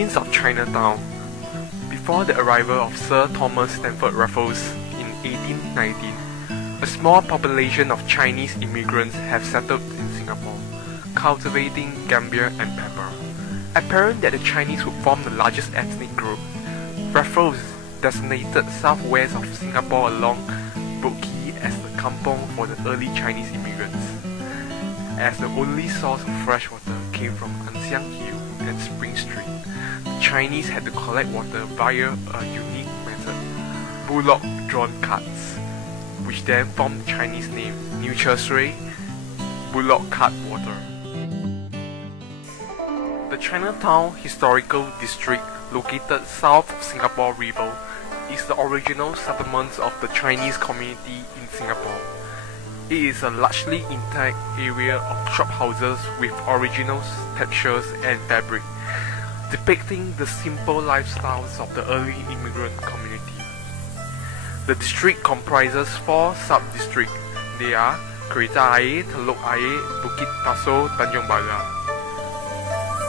Origins of Chinatown. Before the arrival of Sir Thomas Stamford Raffles in 1819, a small population of Chinese immigrants have settled in Singapore, cultivating gambia and pepper. Apparent that the Chinese would form the largest ethnic group, Raffles designated southwest of Singapore along Boat Quay as the kampong for the early Chinese immigrants, as the only source of fresh water came from Ann Siang Hill and Spring Street. The Chinese had to collect water via a unique method, bullock-drawn carts, which then formed the Chinese name New Shui, bullock cart water. The Chinatown Historical District, located south of Singapore River, is the original settlements of the Chinese community in Singapore. It is a largely intact area of shophouses with original textures and fabric, depicting the simple lifestyles of the early immigrant community. The district comprises 4 sub-districts. They are Kereta Air, Telok Air, Bukit Pasoh, Tanjong Pagar.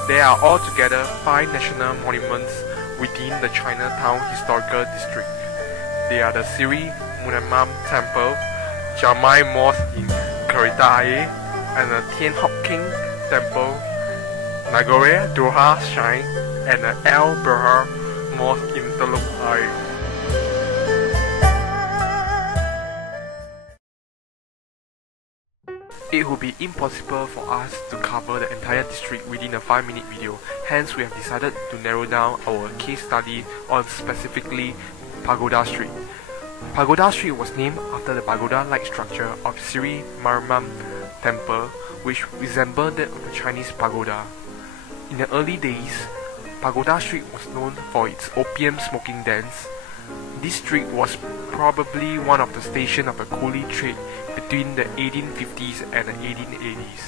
There are altogether 5 national monuments within the Chinatown Historical District. They are the Sri Munamam Temple, Jamai Mosque in Kereta Air, and the Tian Hock King Temple, Nagore Doha Shrine, and the Al Berhar Mosque in Telok Air. It would be impossible for us to cover the entire district within a 5-minute video, hence we have decided to narrow down our case study on specifically Pagoda Street. Pagoda Street was named after the pagoda-like structure of Sri Marmam Temple, which resembled that of the Chinese pagoda. In the early days, Pagoda Street was known for its opium smoking dens. This street was probably one of the stations of the coolie trade between the 1850s and the 1880s.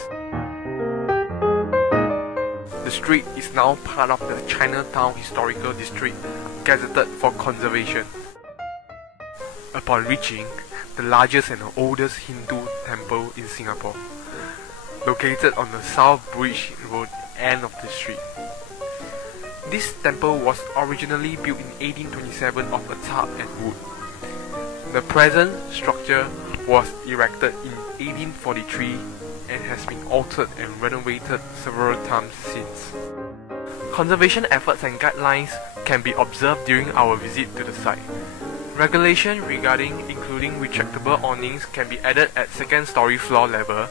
The street is now part of the Chinatown Historical District, gazetted for conservation. Upon reaching the largest and the oldest Hindu temple in Singapore, located on the South Bridge Road end of the street. This temple was originally built in 1827 of a tub and wood. The present structure was erected in 1843 and has been altered and renovated several times since. Conservation efforts and guidelines can be observed during our visit to the site. Regulation regarding including retractable awnings can be added at 2nd story floor level.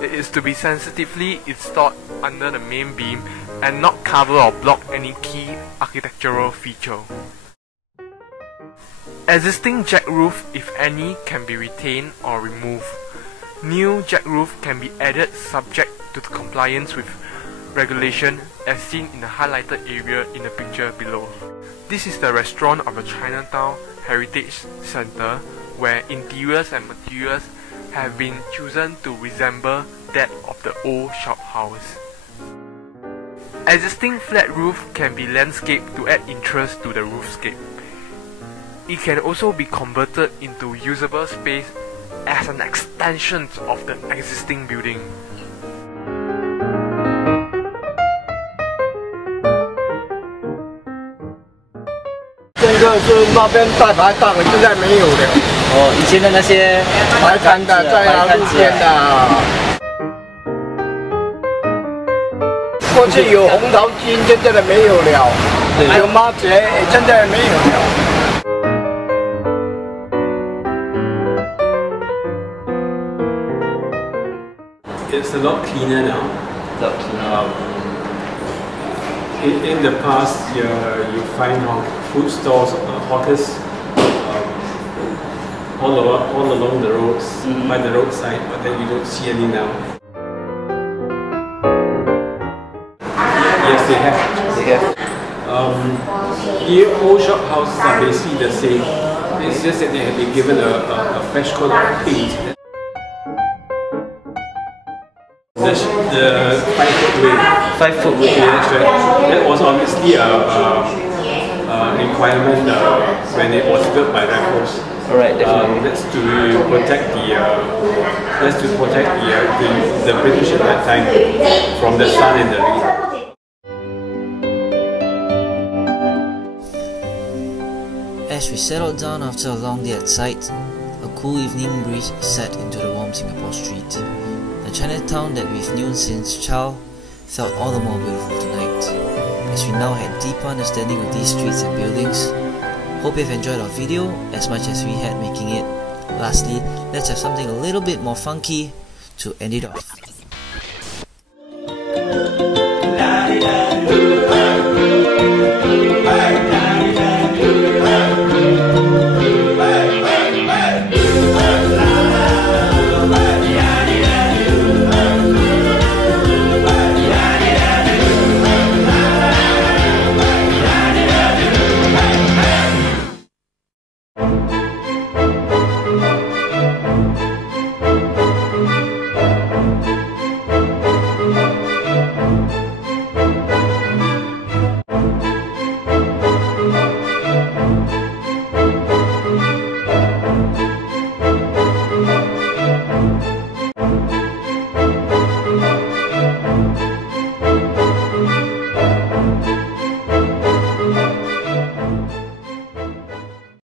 It is to be sensitively installed under the main beam and not cover or block any key architectural feature. Existing jack roof, if any, can be retained or removed. New jack roof can be added subject to compliance with regulation as seen in the highlighted area in the picture below. This is the restaurant of the Chinatown Heritage Center, where interiors and materials have been chosen to resemble that of the old shophouse. Existing flat roof can be landscaped to add interest to the roofscape. It can also be converted into usable space as an extension of the existing building.以前的那些摆摊的，在路边的。过去有红桃金，现在的没有了。还有妈姐，现在没有了。It's a lot cleaner now. In the past, you find food stalls, hawkers, all along the roads, by the roadside, but then you don't see any now. Yes, they have. The old shop houses are basically the same. It's just that they have been given a fresh coat of paint. The 5-foot way. 5-foot way. Yeah, that's right. That was obviously a requirement when it was built by Raffles. Alright, definitely. That's to protect the British at that time from the sun and the rain. As we settled down after a long day at sight, a cool evening breeze set into the warm Singapore street. The Chinatown that we've known since child felt all the more beautiful tonight, as we now had deeper understanding of these streets and buildings. Hope you've enjoyed our video as much as we had making it. Lastly, let's have something a little bit more funky to end it off.